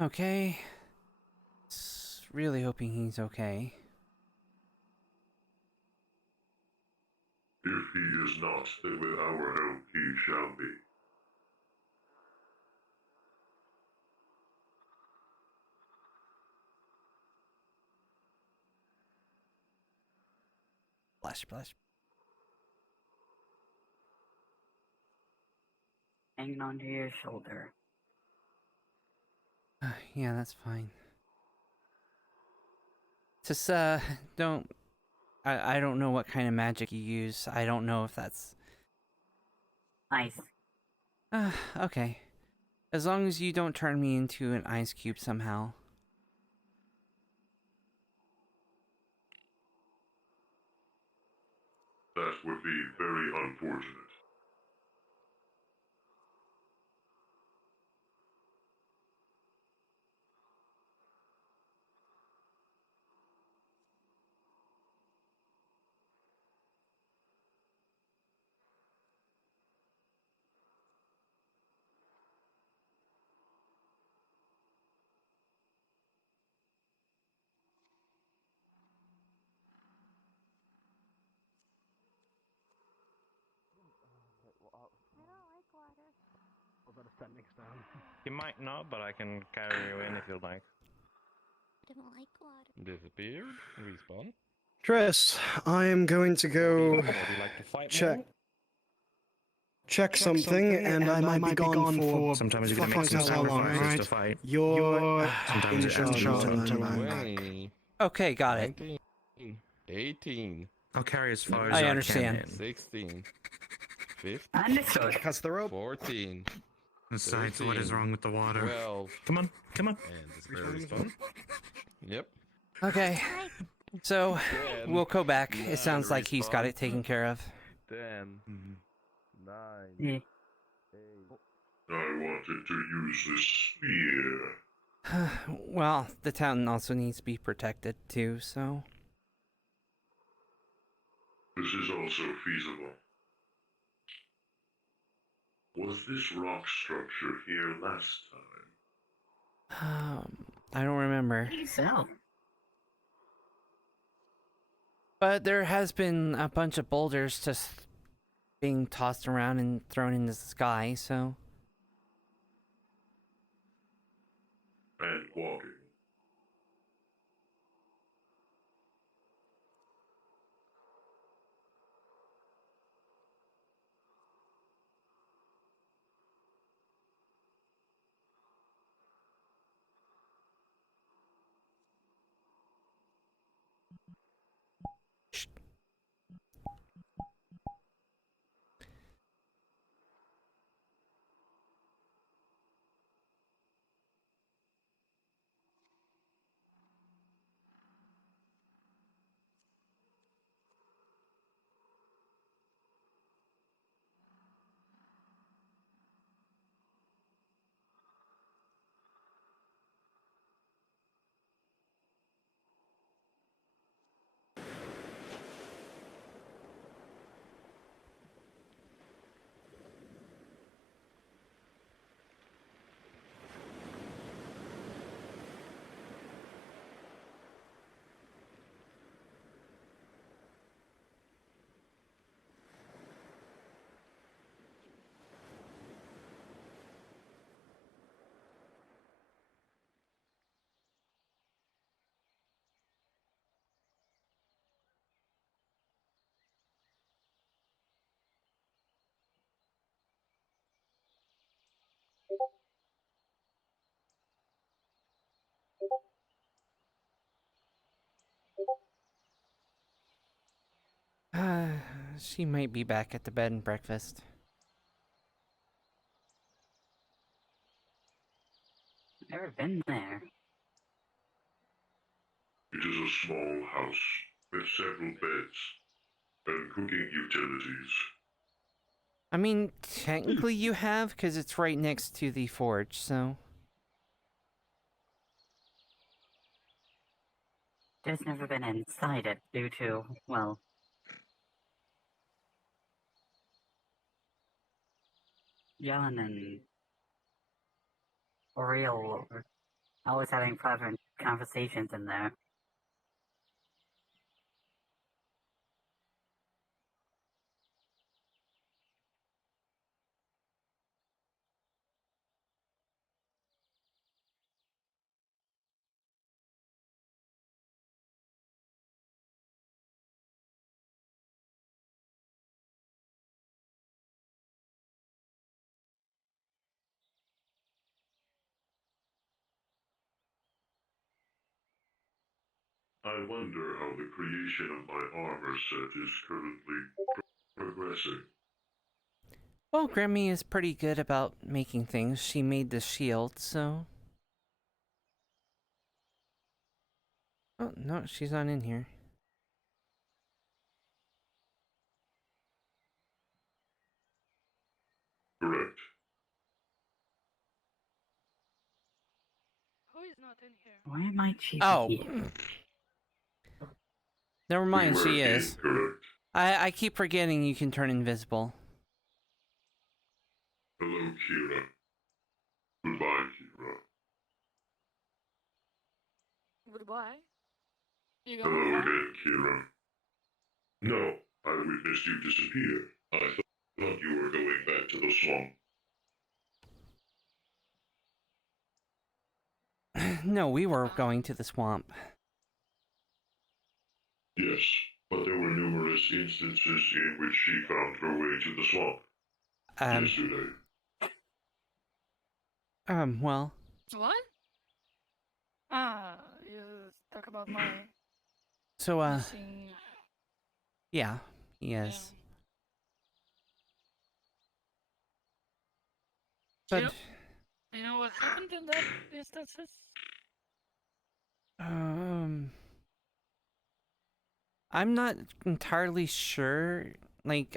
Okay. Really hoping he's okay. If he is not, then with our help he shall be. Splash, splash. Hanging onto your shoulder. Yeah, that's fine. Just, don't... I don't know what kind of magic you use. I don't know if that's... Ice. Okay. As long as you don't turn me into an ice cube somehow. That would be very unfortunate. You might not, but I can carry you in if you'd like. I don't like water. Disappeared. Respawn. Tris, I am going to go Would you like to fight check more? check something, and I might be gone for Sometimes you fuck can make some knows how long, sacrifices right? to fight. You're Sometimes in it has to be charge done. until I'm back. 20, Okay, got it. 19, 18, I'll carry as far as I I understand. can. 16, 15, Understood. Cuts the rope. 14, Besides, what is 13, wrong with the water? 12, Come on, come on. and this barrel is fun. Yep. Okay. So, 10, we'll go back. It sounds like he's got respawn. it taken care of. 10, Mm-hmm. 9, Yeah. 8. I wanted to use this spear. Well, the town also needs to be protected too, so... This is also feasible. Was this rock structure here last time? I don't remember. So, But there has been a bunch of boulders just being tossed around and thrown into the sky, so... And walking. She might be back at the bed and breakfast. never been there. It is a small house with several beds and cooking utilities. I mean, technically you have, because it's right next to the forge, so... Just never been inside it due to, well, Jan and Oriel Always having private conversations in there. I wonder how the creation of my armor set is currently progressing. Well, Grammy is pretty good about making things. She made the shield, so... Oh, no, she's not in here. Correct. Who is not in here? Why might she Oh! be? Never mind, We she were is. incorrect. I keep forgetting you can turn invisible. Hello, Kira. Goodbye, Kira. Goodbye. You Hello going home? again, Kira. No, I witnessed you disappear. I thought you were going back to the swamp. No, we were going to the swamp. Yes, but there were numerous instances in which she found her way to the swamp. Yesterday. Well, What? Ah, you talk about my so, missing. yeah, yes. But, Yep. You know what happened in that instances? I'm not entirely sure. Like,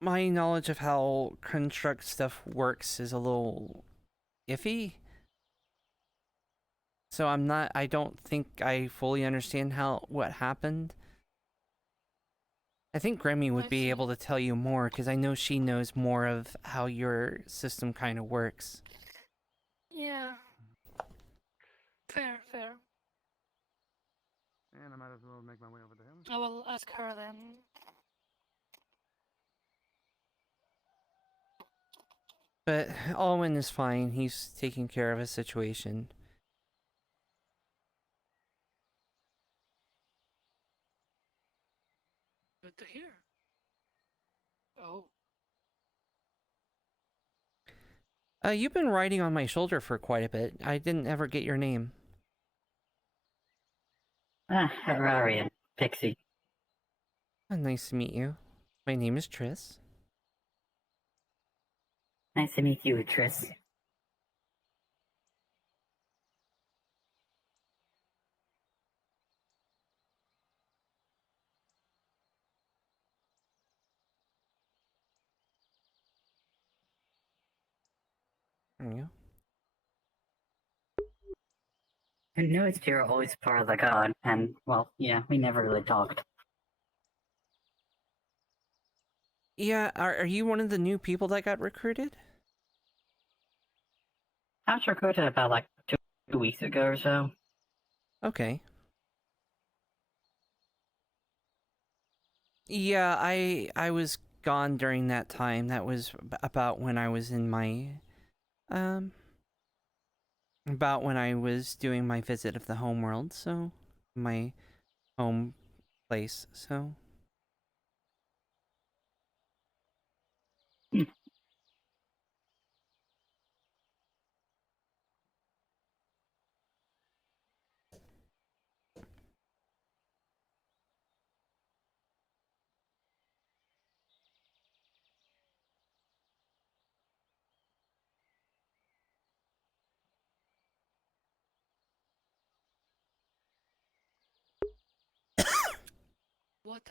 my knowledge of how construct stuff works is a little iffy. So I don't think I fully understand what happened. I think Grammy would I be see. able to tell you more, because I know she knows more of how your system kind of works. Yeah. Fair, fair. And I might as well make my way over to him. I will ask her then. But Alwyn is fine. He's taking care of his situation. Good to hear. Oh. You've been riding on my shoulder for quite a bit. I didn't ever get your name. Rarian, Pixie. Nice to meet you. My name is Tris. Nice to meet you, Tris. There you go. I noticed you're always part of the god, and, well, yeah, we never really talked. Yeah, are you one of the new people that got recruited? I was recruited about, like, 2 weeks ago or so. Okay. Yeah, I was gone during that time. That was about when I was in my about when I was doing my visit of the homeworld, so my home place, so What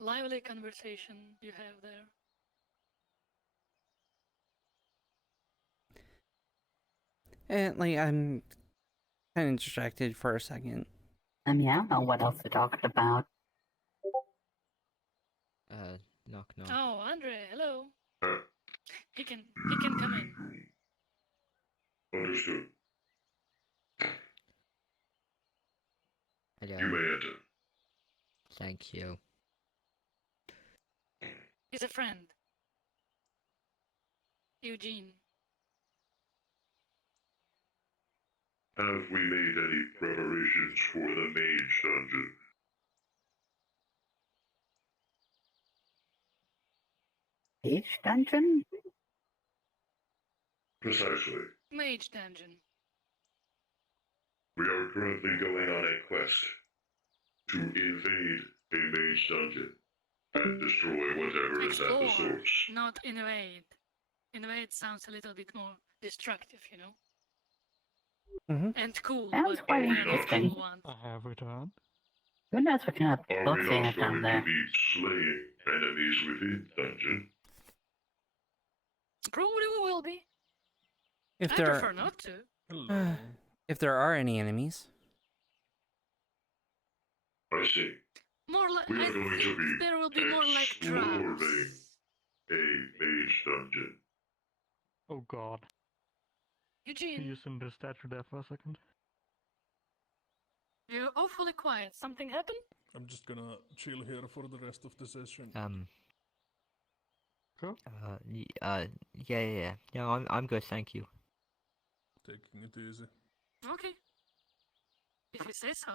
lively conversation you have there. and like I'm kind of distracted for a second. I mean, I don't know what else to talk about. Knock knock. Oh, Andre, hello. Uh, He can come in. Understood. Hello. You may enter. Thank you. He's a friend. Eugene. Have we made any preparations for the mage dungeon? Each dungeon? Precisely. Mage dungeon. We are currently going on a quest to invade a mage dungeon and destroy whatever is at the Explore, source. not invade. Invade sounds a little bit more destructive, you know? Mm-hmm. And cool, Sounds but quite not the interesting. cool one. I have returned. Who knows what kind of Are books we they not have down going to there? be slaying enemies within dungeon? Probably we will be. If I there prefer are, not to. Hello. if there are any enemies. I see. More like We I are going to think be there will be more like exploring traps. a mage dungeon. Oh god. Eugene, Using the statue there for a second. you're awfully quiet. Something happened? I'm just gonna chill here for the rest of the session. Cool. Yeah. No, I'm good, thank you. Taking it easy. Okay. If you say so.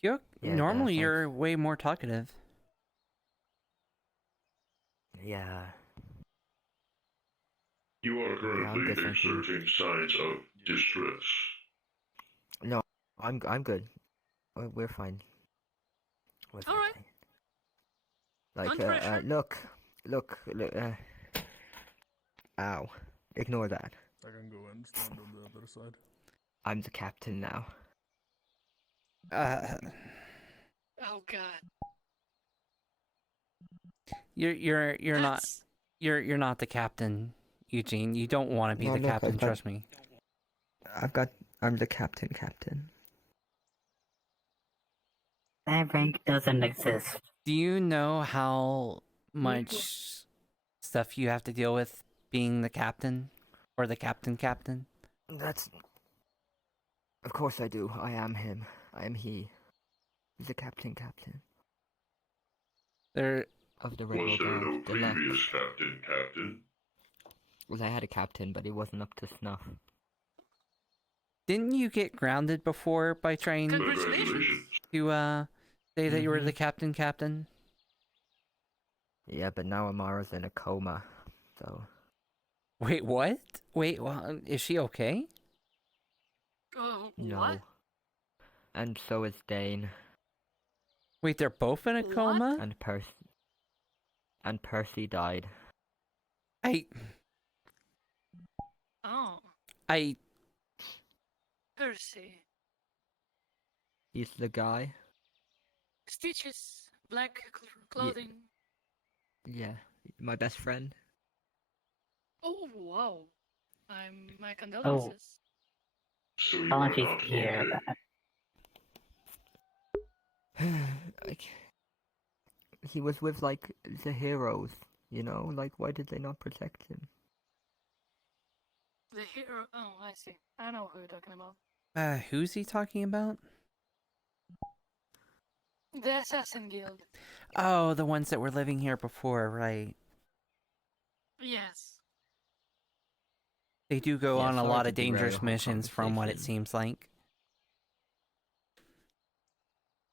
You're Yeah, normally thanks. you're way more talkative. Yeah. You are I'm currently good, thank you. exerting signs of distress. No, I'm good. We're fine. We're fine. Alright. Like, Under pressure? look. Ow. Ignore that. I can go and stand on the other side. I'm the captain now. Oh god. You're not That's- you're not the captain, Eugene. You don't want to be No, the look, captain. I've got- Trust me. I'm the captain. That rank doesn't exist. Do you know how much stuff you have to deal with being the captain or the captain? That's... Of course I do. I am him. I am he. He's the captain. There Of the Red Was Wall there Guard. no The left. previous captain? Well, I had a captain, but he wasn't up to snuff. didn't you get grounded before by trying Congratulations. to say that you were the Mhm. captain? Yeah, but now Amara's in a coma, so... Wait, what? Wait, well, is she okay? Oh, No. what? And so is Dane. Wait, they're both in a What? coma? And Percy died. Oh, I Percy. He's the guy? Stitches, black clothing. Yeah. My best friend? Oh, wow. My condolences. So you are Apologies not to hear okay. that. Like... He was with, like, the heroes, you know? Like, why did they not protect him? The hero. Oh, I see. I know who you're talking about. who's he talking about? The Assassin Guild. Oh, the ones that were living here before, right? Yes. They do go Yeah, on a sorry lot to of derail dangerous the whole missions from what it conversation. seems like.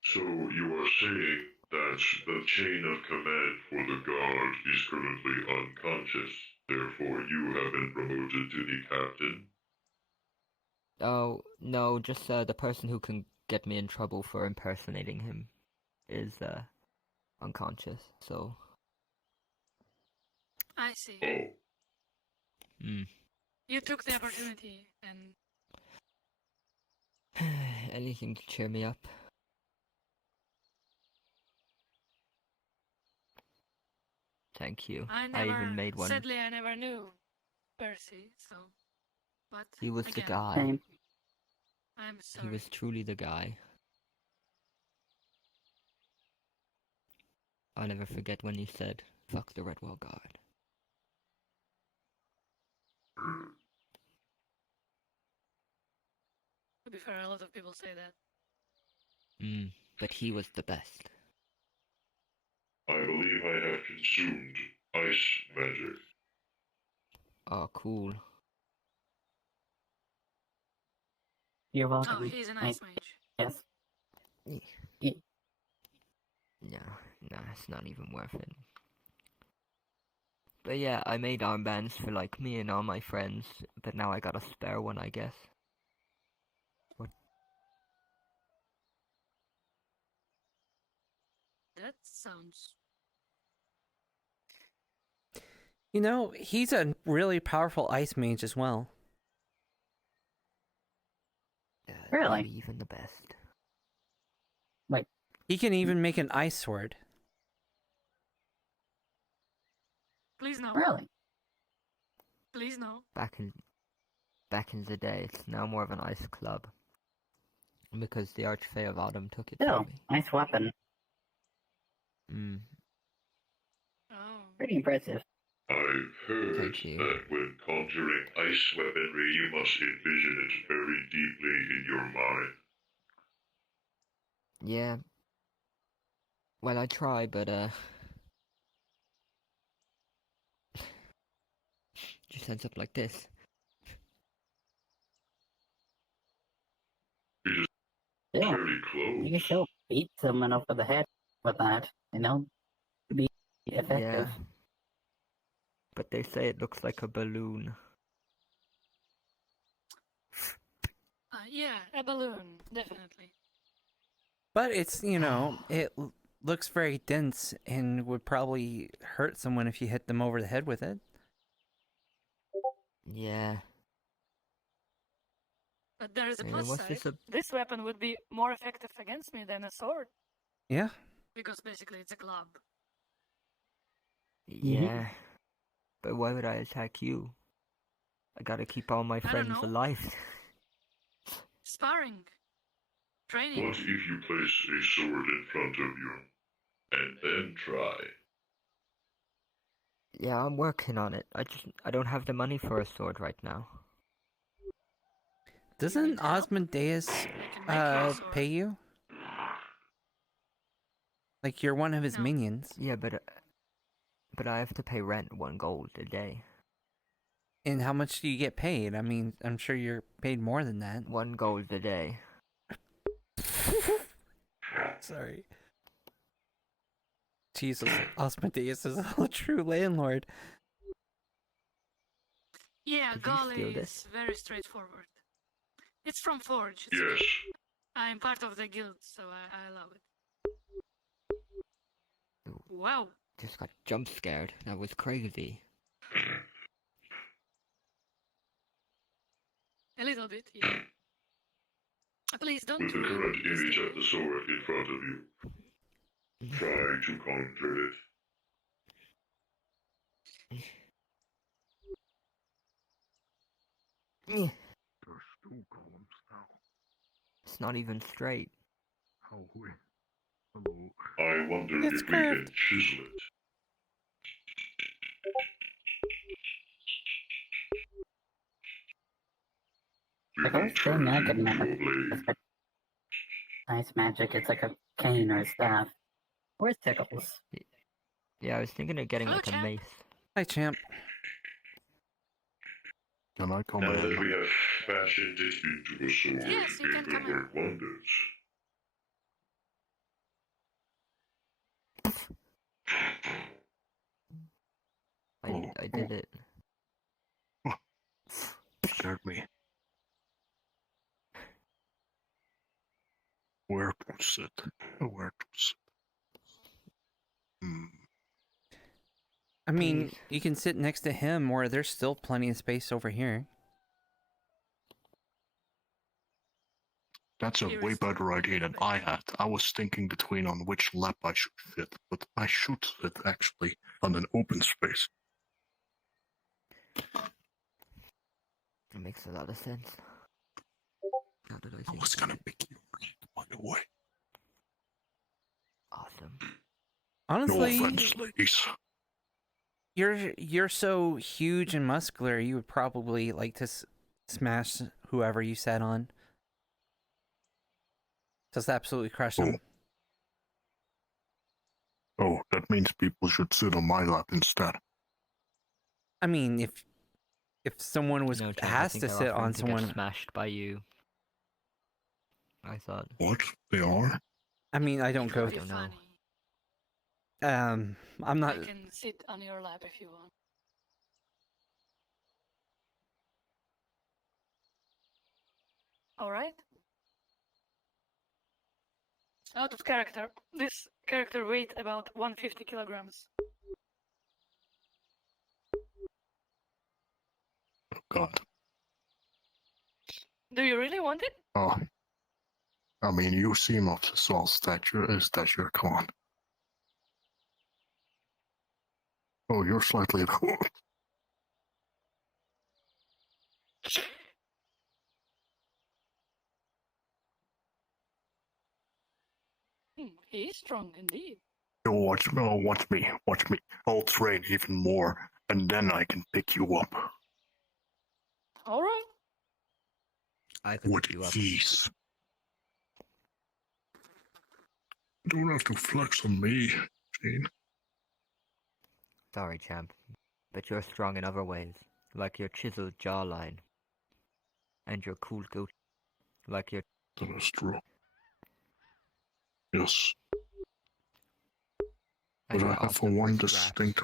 So you are saying that the chain of command for the guard is currently unconscious. Therefore, you have been promoted to the captain? Oh, no, just, the person who can get me in trouble for impersonating him is, unconscious, so... I see. Oh, You took the opportunity and Anything to cheer me up. Thank you. I I never. even made one. Sadly, I never knew Percy. So, but He was the again, guy. Same. I'm He sorry. was truly the guy. I'll never forget when he said, "Fuck the Red Wall Guard." To be fair, a lot of people say that. But he was the best. I believe I have consumed ice magic. Oh, cool. You're Oh, welcome. he's an ice mage. Yes. No, it's not even worth it. But yeah, I made armbands for like me and all my friends, but now I got a spare one, I guess. That sounds. You know, he's a really powerful ice mage as well. Really? Maybe even the best. He can even make an ice sword. Please no. Really? Please no. Back in the day, it's now more of an ice club. Because the Archfey of Autumn took it Still, from me. nice weapon. Oh. Pretty impressive. I've heard Thank you. that when conjuring ice weaponry, you must envision it very deeply in your mind. Yeah. Well, I try, but just ends up like this. Still, Very close. you can still beat someone over the head with that, be effective. Yeah. But they say it looks like a balloon. Yeah, a balloon, definitely. But it's, it looks very dense and would probably hurt someone if you hit them over the head with it. Yeah. But there is a Yeah, plus what's side. this This weapon would be more effective against me than a sword. Yeah. Because basically it's a club. Yeah. But why would I attack you? I gotta keep all my don't friends know. alive. Sparring. Training. What if you place a sword in front of you, and then try? Yeah, I'm working on it. I don't have the money for a sword right now. Doesn't Osmodeus I can make you a sword. pay you? Like you're one of his No. minions. Yeah, but I have to pay rent 1 gold a day. And how much do you get paid? I mean, I'm sure you're paid more than that. 1 gold a day. Sorry. Jesus, Osmodeus is a true landlord. Yeah, Did you steal Gully this? is very straightforward. It's from Forge. Yes. I'm part of the guild, so I allow it. Ooh. Wow. Just got jump scared. That was crazy. A little bit, yeah. Please don't With the ruin current this image thing. of the sword in front of you, try to conjure it. Yeah. There's 2 columns now. It's not even straight. How we? Hello. I wonder It's if we can curved. chisel it. We Like, will what's turn doing it that? into a blade. It's like nice magic. It's like a cane or a staff. Where's Tickles? Yeah, I was thinking of getting Hello, like a Champ. mace. Hi, champ. Can I come Now that in? we have fashioned it into a sword, Yes, you can it come will in. work wonders. I did it. Scared me. Where was it? Where was it? I mean, Please. you can sit next to him, or there's still plenty of space over here. That's a Here way is better idea than I had. I was thinking between on which lap I should fit, but I should fit actually on an open space. It makes a lot of sense. How did I I think was about gonna it? pick you by the way. Awesome. No Honestly, offense, ladies. you're so huge and muscular, you would probably like to smash whoever you sat on. Just absolutely crush him. Oh, that means people should sit on my lap instead. I mean, if someone was No, Champ, I has think to they're sit offering on to someone, get smashed by you. I thought. What? They are? I mean, I don't It go. would be don't know. funny. I'm not. I can sit on your lap if you want. Alright. Out of character. This character weighs about 150 kilograms. Oh, God. Do you really want it? Oh. I mean, you seem of small stature. Come on. Oh, you're slightly... He is strong indeed. You watch me. I'll train even more, and then I can pick you up. Alright. I could With pick you up. ease. You don't have to flex on me, Gene. Sorry, Champ, but you're strong in other ways, like your chiseled jawline, and your cool goat, like your. That is true. Yes. and But your I have one octopus wraps. distinct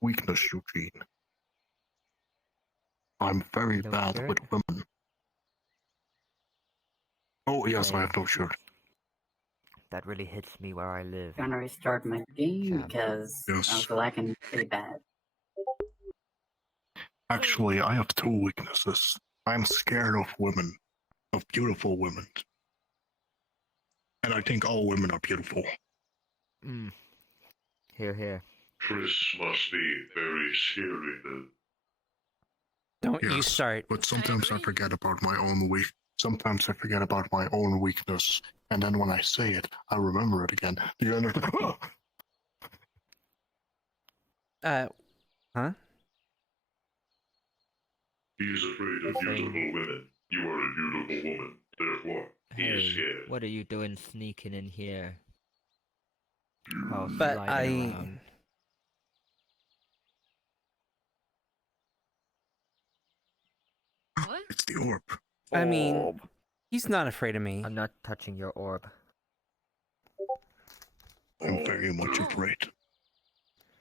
weakness. Eugene. I'm very No bad shirt? with women. Oh, yes, I Okay. have no shirt. That really hits me where I live. Gonna restart my game Champ. because Yes. I was lacking pretty bad. Actually, I have two weaknesses. I'm scared of women. Of beautiful women. And I think all women are beautiful. Mm. Here. Triss must be very scary then. Don't you Yes, start. But sometimes I agree. forget about my own Sometimes I forget about my own weakness, and then when I say it, I remember it again. Do you understand? Huh? He is afraid of beautiful women. You are a beautiful woman. Therefore, he is Hey, scared. what are you doing sneaking in here? Oh, But sliding around. What? It's the orb. I mean, he's not afraid of me. I'm not touching your orb. I'm very much Oh. afraid.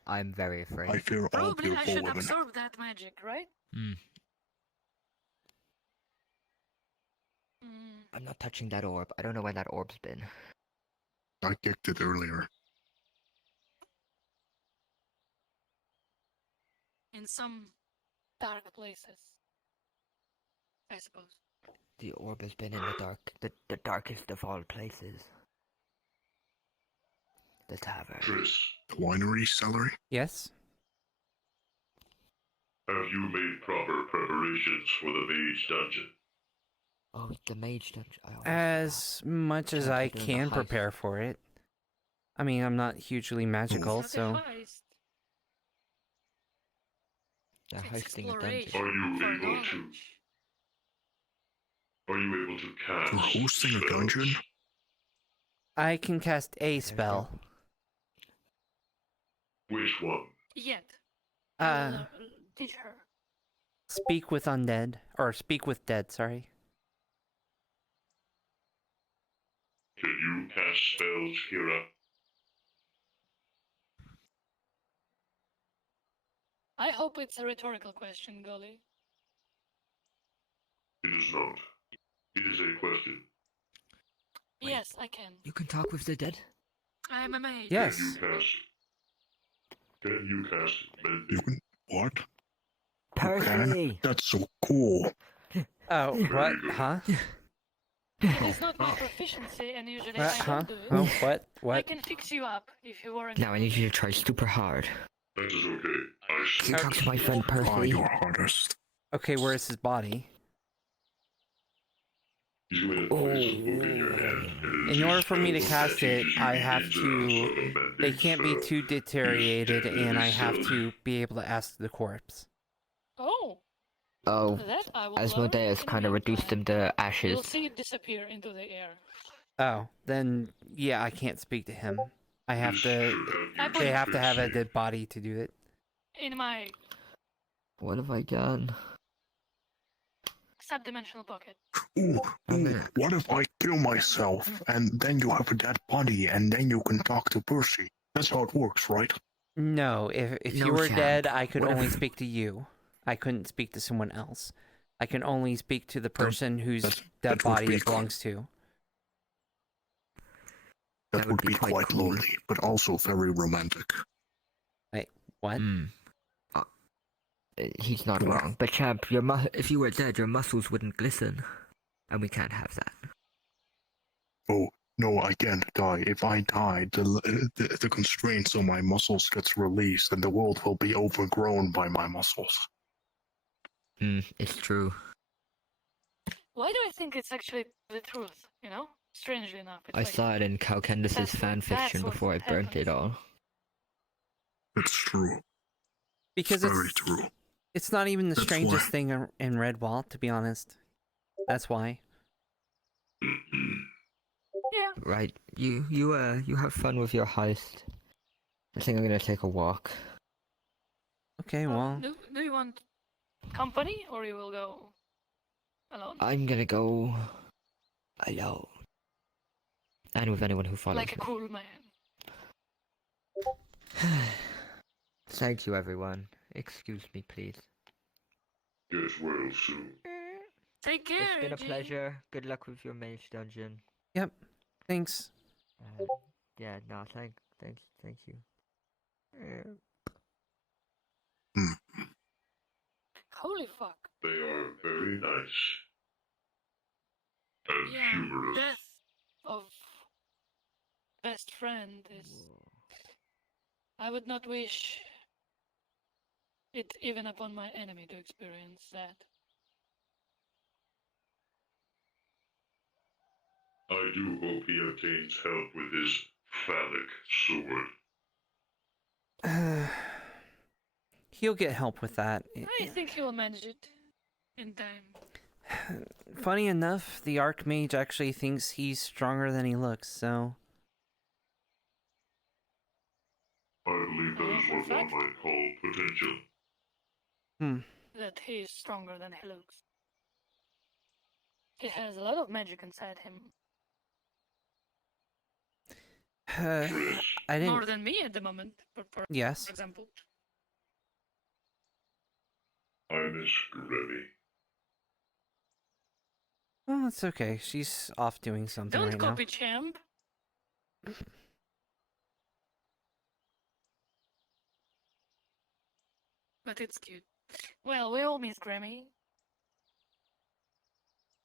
I'm very I afraid. fear all Probably I beautiful should women. absorb that magic, right? Mm. Mm. I'm not touching that orb. I don't know where that orb's been. I kicked it earlier. In some dark places, I suppose. The orb has been in the darkest of all places. The tavern. Triss, The winery celery? Yes. have you made proper preparations for the mage dungeon? Oh, the mage dungeon. I almost As much as Champ, I you're doing the can heist. prepare for it. I mean, I'm not hugely magical, It's not so. a heist. They're It's hosting a exploration dungeon. Are you for able to- knowledge. Are you able to cast For hosting a spells? dungeon? I can cast a There you spell. go. Which one? Yet. I will, Uh, teach her. speak with undead. Or speak with dead, sorry. Can you cast spells, Kira? I hope it's a rhetorical question, Gully. It is not. It is a question. Wait. Yes, I can. You can talk with the dead? I am a mage. Yes. Can you cast You mending? can... What? Percy! That's so cool. Oh, what? good. Huh? It is not my proficiency, and usually I Huh? don't do it. Oh, what? I What? can fix you up if you weren't. Now I need you to try super hard. That is okay. I Can you talk to my friend Try Percy? your hardest. Okay, where's his body? He's going to place a book in your hand. and it is In a order for me to spell cast that it, teaches you I the have ins and outs to. of a mending They can't be spell. too deteriorated, dead in and I his have cell. to be able to ask the corpse. Oh, Oh, That I will learn Asmodeus in the kind of reduced meantime. him to You'll ashes. see it disappear into the air. Oh, then yeah, I can't speak to him. I have This to. should help I you put They it have to have a fix me. dead body to do it. in my What have I done? sub-dimensional pocket. Ooh, I'm ooh, gonna- what if I kill myself and then you have a dead body and then you can talk to Percy? That's how it works, right? No, if No, you were Champ. dead, I could What only if- speak to you. I couldn't speak to someone else. I can only speak to the person whose that dead would body be it belongs to. That would be quite cool. lonely, but also very romantic. Wait, what? He's not wrong. But Champ, if you were dead, your muscles wouldn't glisten. And we can't have that. Oh, no, I can't die. If I die, the constraints on my muscles gets released and the world will be overgrown by my muscles. It's true. Why do I think it's actually the truth? You know, strangely enough, it's I like, saw it in Cal Candace's that's fan what- that's fiction what before I burnt it happens. all. It's true. Because Very true. it's not even the That's strangest why. thing in Redwall, to be honest. That's why. Yeah. Right, you have fun with your heist. I think I'm gonna take a walk. Okay, well, Do you want company or you will go alone? I'm gonna go alone. And with anyone who follows Like a me. cool man. Thank you, everyone. Excuse me, please. Get well soon. Take care. It's been a Eugene. pleasure. Good luck with your mage dungeon. thanks. Yeah, no, thank you. Holy fuck. They are very nice. And Yeah, humorous. death of best friend is. I would not wish it even upon my enemy to experience that. I do hope he obtains help with his phallic sword. He'll get help with that. I think he will manage it in time. Funny enough, the Archmage actually thinks he's stronger than he looks, so... I believe that is what one might call potential. That he is stronger than he looks. He has a lot of magic inside him. I didn't... More than me at the moment, for Yes. example. I miss Grammy. Well, it's okay. She's off doing something Don't right copy Champ. But it's cute. Well, we all miss Grammy.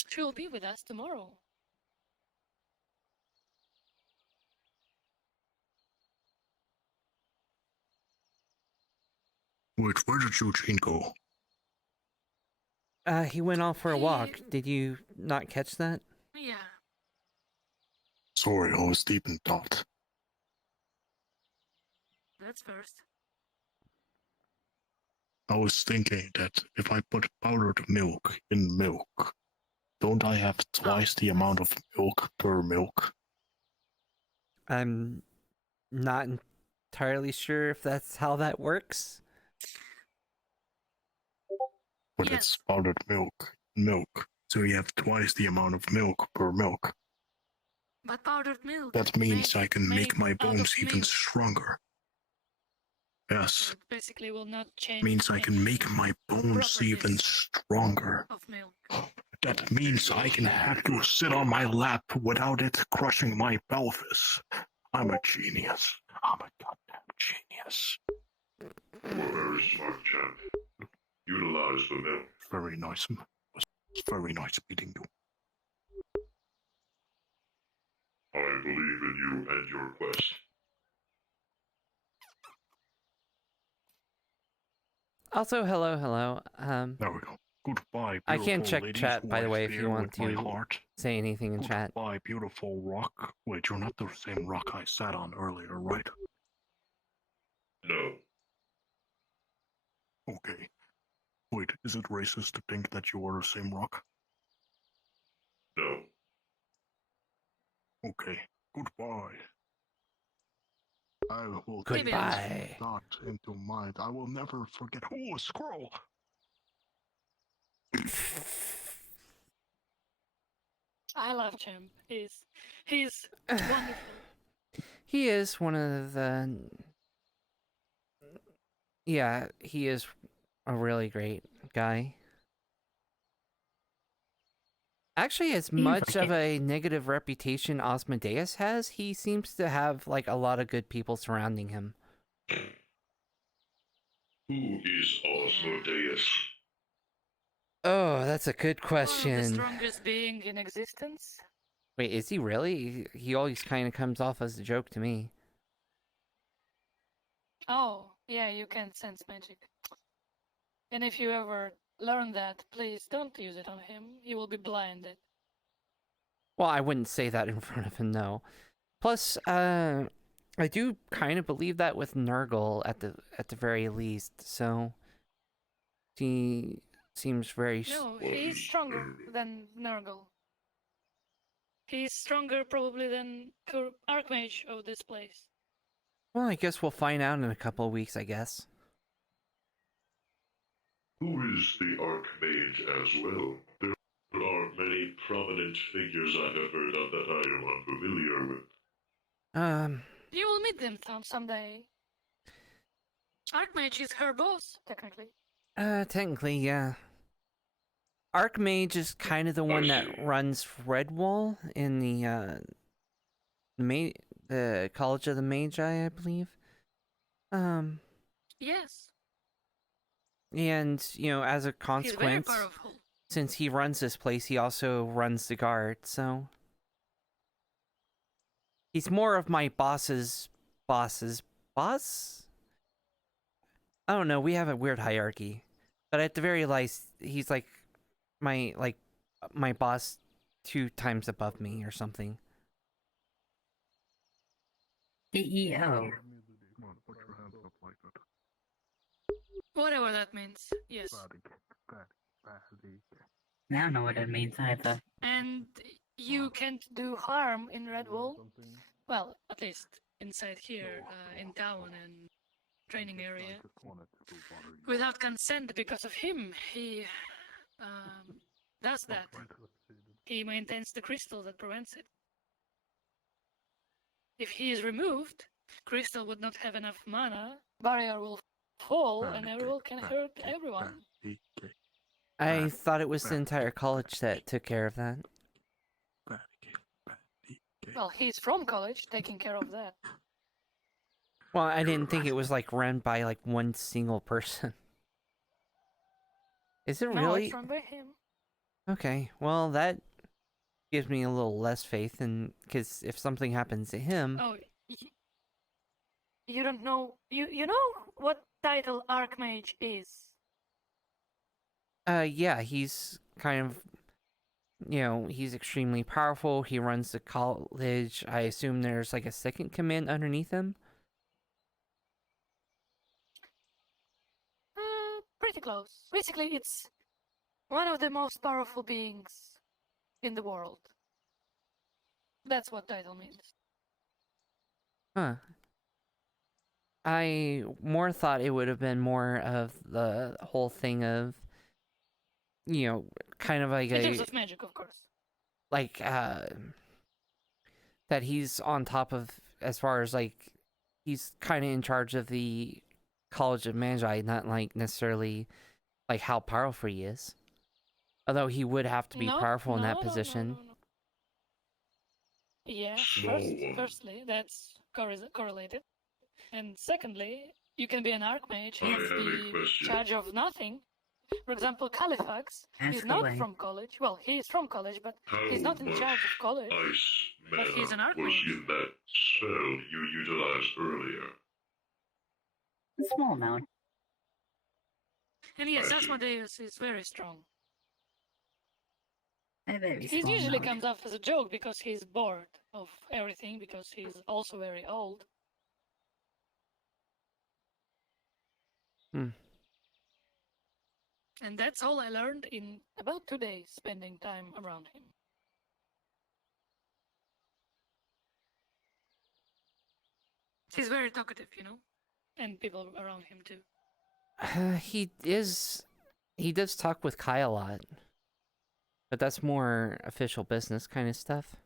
She will be with us tomorrow. Wait, where did Eugene go? He went off for a He- walk. Did you not catch that? Yeah. Sorry, I was deep in thought. That's first. I was thinking that if I put powdered milk in milk, don't I have twice the amount of milk per milk? I'm not entirely sure if that's how that works. But Yes. it's powdered milk. So you have twice the amount of milk per milk. But powdered milk. That means I can make my made out of bones even milk, stronger. Yes, so it basically will not change. means I can any make my bones even properties stronger. of milk. That means I can have you sit on my lap without it crushing my pelvis. I'm a genius. I'm a goddamn genius. You are very smart, Champ. Utilize the milk. Very nice. It's very nice meeting you. I believe in you and your quest. Also, hello. There we go. Goodbye, I can beautiful check ladies chat, who by the I way, if fear you want with my to heart. say anything in chat. Goodbye, beautiful rock. Wait, you're not the same rock I sat on earlier, right? No. Okay. Wait, is it racist to think that you are the same rock? No. Okay, goodbye. I will Goodbye. that into mind. I will never forget. Oh, a scroll! I love Champ. He's wonderful. He is one of the. Yeah, he is a really great guy. Actually, as much of a negative reputation Osmodeus has, he seems to have like a lot of good people surrounding him. Who is Osmodeus? Oh, that's a good One of the question. strongest being in existence. Wait, is he really? He always kind of comes off as a joke to me. Oh, yeah, you can sense magic. And if you ever learn that, please don't use it on him. You will be blinded. Well, I wouldn't say that in front of him, no. Plus, I do kind of believe that with Nurgle at the very least. So he seems very. No, he's stronger than Nurgle. He's stronger probably than Archmage of this place. Well, I guess we'll find out in a couple of weeks, I guess. Who is the Archmage as well? There are many prominent figures I have heard of that I am unfamiliar with. You will meet them someday. Archmage is her boss, technically. Technically, yeah. Archmage is kind of the one that runs Redwall in the College of the Magi, I believe. Yes. And, you know, as a consequence, He's very powerful. since he runs this place, he also runs the guard, so... He's more of my boss's boss? I don't know, we have a weird hierarchy. But at the very least, he's like my boss 2 times above me or something. CEO. Put your hands up like that. Whatever that means, yes. I don't know what it means either. And you can't do harm in Redwall. Well, at least inside here, in town and training area. Without consent because of him, he does that. He maintains the crystal that prevents it. If he is removed, crystal would not have enough mana, barrier will fall, and everyone can hurt everyone. I thought it was the entire college that took care of that. Well, he's from college, taking care of that. Well, I didn't think it was like run by like one single person. Is it No, really? it's run by him. Okay, well that gives me a little less faith, and because if something happens to him, Oh, you don't know. You know what title Archmage is? yeah, he's kind of, you know, he's extremely powerful. He runs the college. I assume there's like a second command underneath him. Pretty close. Basically, it's one of the most powerful beings in the world. That's what title means. Huh. I more thought it would have been more of the whole thing of, you know, kind of like In terms of magic, of course. like that he's on top of, as far as like he's kind of in charge of the College of Magi, not like necessarily like how powerful he is. Although he would have to be powerful in that position. No. Yeah, firstly, that's correlated. And secondly, you can be an Archmage and be in charge of nothing. For example, Califax is not from college. Well, he is from college, but he's not in charge of college. Ice But he's an mana was Archmage. in that spell you utilized earlier. A small amount. And yes, I see. Asmodeus is very strong. A very He small usually amount. comes off as a joke because he's bored of everything, because he's also very old. And that's all I learned in about 2 days spending time around him. He's very talkative, you know? And people around him too. He does talk with Kai a lot, but that's more official business kind of stuff.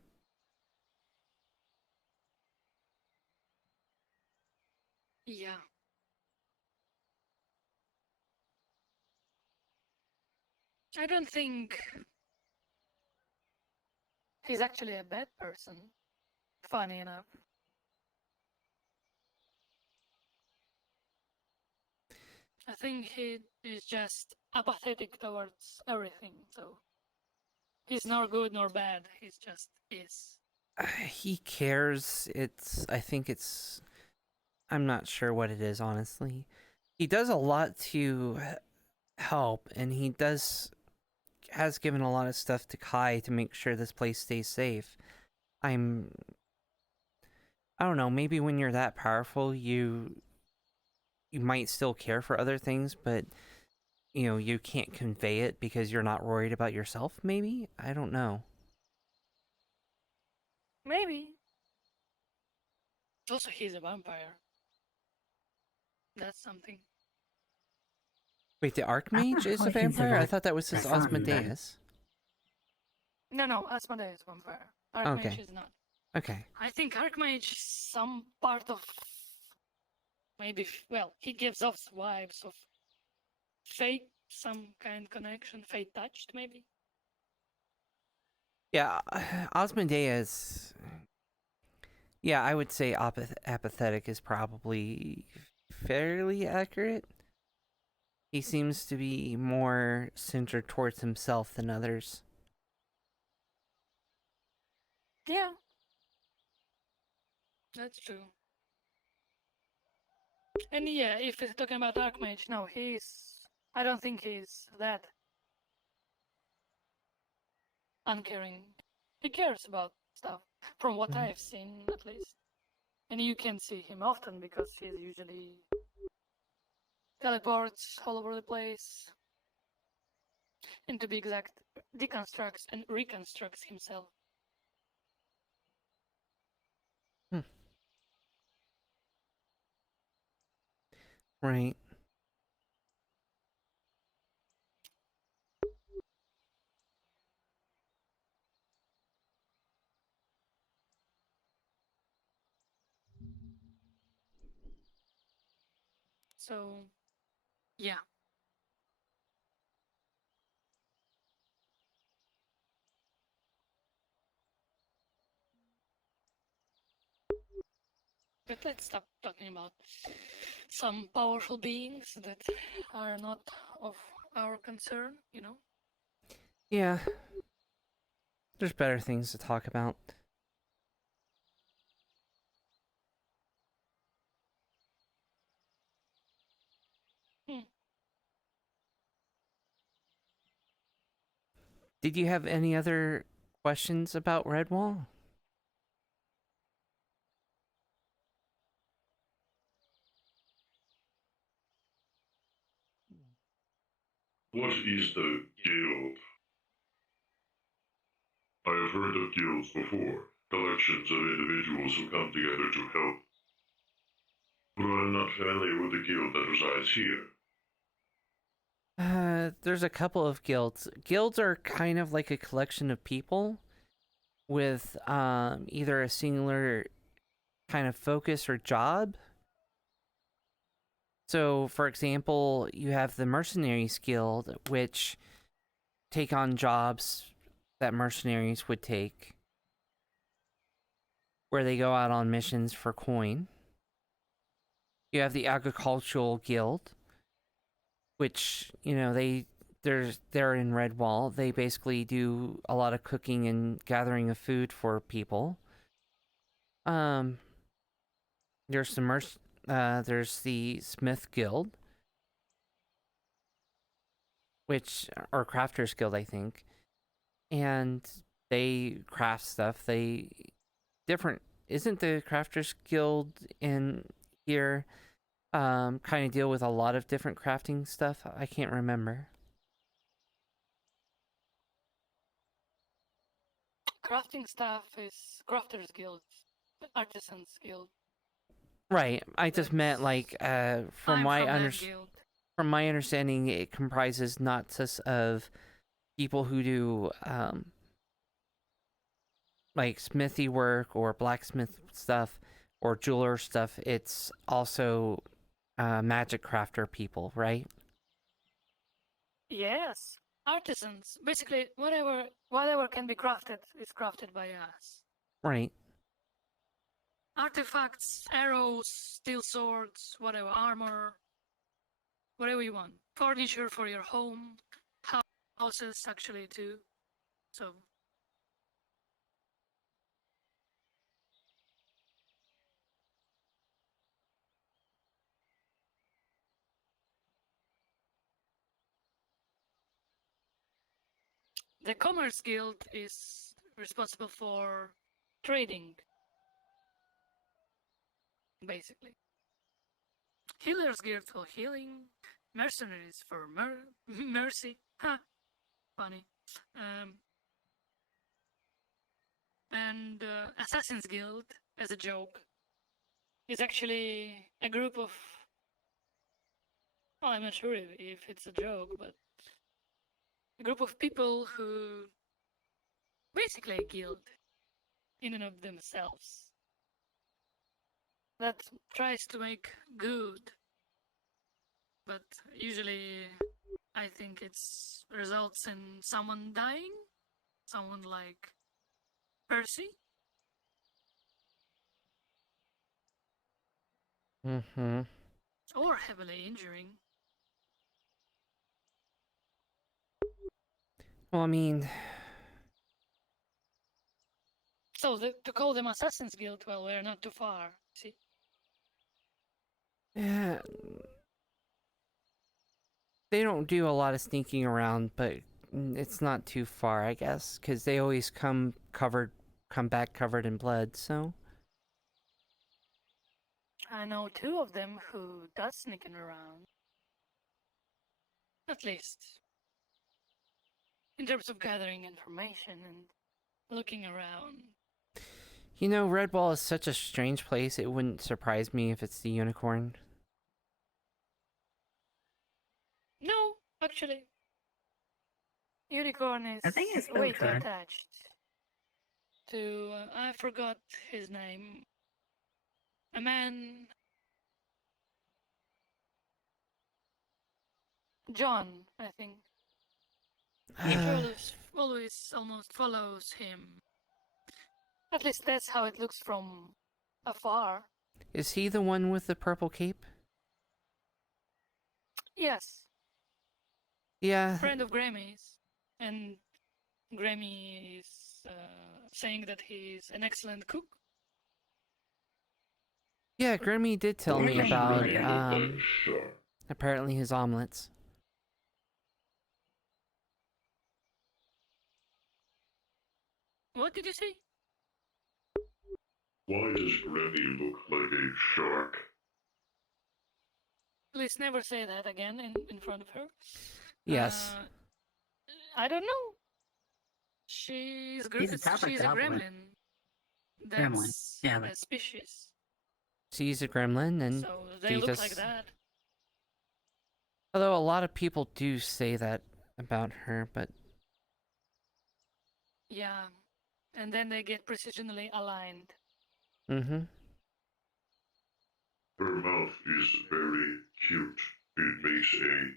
Yeah. I don't think he's actually a bad person, funny enough. I think he is just apathetic towards everything, so he's nor good nor bad, he's just is. He cares. I'm not sure what it is, honestly. He does a lot to help, and has given a lot of stuff to Kai to make sure this place stays safe. I don't know, maybe when you're that powerful, you might still care for other things, but you can't convey it because you're not worried about yourself, maybe? I don't know. Maybe. Also, he's a vampire. That's something. Wait, the Archmage is a thought he's a vampire? I thought that was his son, then. Osmodeus. No, Asmodeus is vampire. Archmage Okay. is not. Okay. I think Archmage is some part of maybe, well, he gives off vibes of fate, some kind of connection, fate touched maybe. Yeah, Osmodeus. Yeah, I would say apathetic is probably fairly accurate. He seems to be more centered towards himself than others. Yeah. That's true. And yeah, if it's talking about Archmage, no, I don't think he's that uncaring. He cares about stuff, from what I've seen at least. And you can see him often because he's usually teleports all over the place. And to be exact, deconstructs and reconstructs himself. Right. So, yeah. But let's stop talking about some powerful beings that are not of our concern, you know? Yeah. There's better things to talk about. Did you have any other questions about Redwall? What is the guild? I have heard of guilds before, collections of individuals who come together to help. But I am not familiar with the guild that resides here. There's a couple of guilds. Guilds are kind of like a collection of people with either a singular kind of focus or job. So, for example, you have the Mercenaries Guild, which take on jobs that mercenaries would take, where they go out on missions for coin. You have the Agricultural Guild, which, they're in Redwall. They basically do a lot of cooking and gathering of food for people. There's there's the Smith Guild, or Crafters Guild, I think, and they craft stuff. Isn't the Crafters Guild in here kind of deal with a lot of different crafting stuff? I can't remember. crafting stuff is Crafters Guild, Artisans Guild. Right. I just meant like from I'm my from that guild. from my understanding, it comprises not just of people who do like smithy work or blacksmith stuff or jeweler stuff. It's also magic crafter people, right? Yes, artisans. Basically, whatever can be crafted is crafted by us. Right. Artifacts, arrows, steel swords, whatever, armor, whatever you want. Furniture for your home, houses actually too. So the Commerce Guild is responsible for trading, basically. Healers Guild for healing, mercenaries for mercy. Ha, funny. And Assassin's Guild, as a joke, is actually a group of. Well, I'm not sure if it's a joke, but a group of people who basically a guild in and of themselves that tries to make good, but usually I think it's results in someone dying, someone like Percy. Mm-hmm. Or heavily injuring. Well, I mean, So to call them Assassin's Guild, well, we're not too far, see? yeah, they don't do a lot of sneaking around, but it's not too far, I guess, because they always come back covered in blood. So I know two of them who does sneaking around. At least. In terms of gathering information and looking around. you know, Red Ball is such a strange place. It wouldn't surprise me if it's the unicorn. No, actually. Unicorn is I think it's way too Filter. attached to, I forgot his name. A man. John, I think. He always almost follows him. At least that's how it looks from afar. Is he the one with the purple cape? Yes, Yeah. friend of Grammy's. And Grammy is saying that he's an excellent cook. Yeah, Grimmy did tell me Really? about Really? apparently his omelets. What did you say? Why does Granny look like a shark? Please never say that again in front of her. Yes. I don't know. She's She's a type of she's a goblin. gremlin. That's Yeah, a like- species. She's a gremlin, and So they she look just... like that. Although a lot of people do say that about her, but Yeah. And then they get precisionally aligned. mm-hmm. Her mouth is very cute. It makes a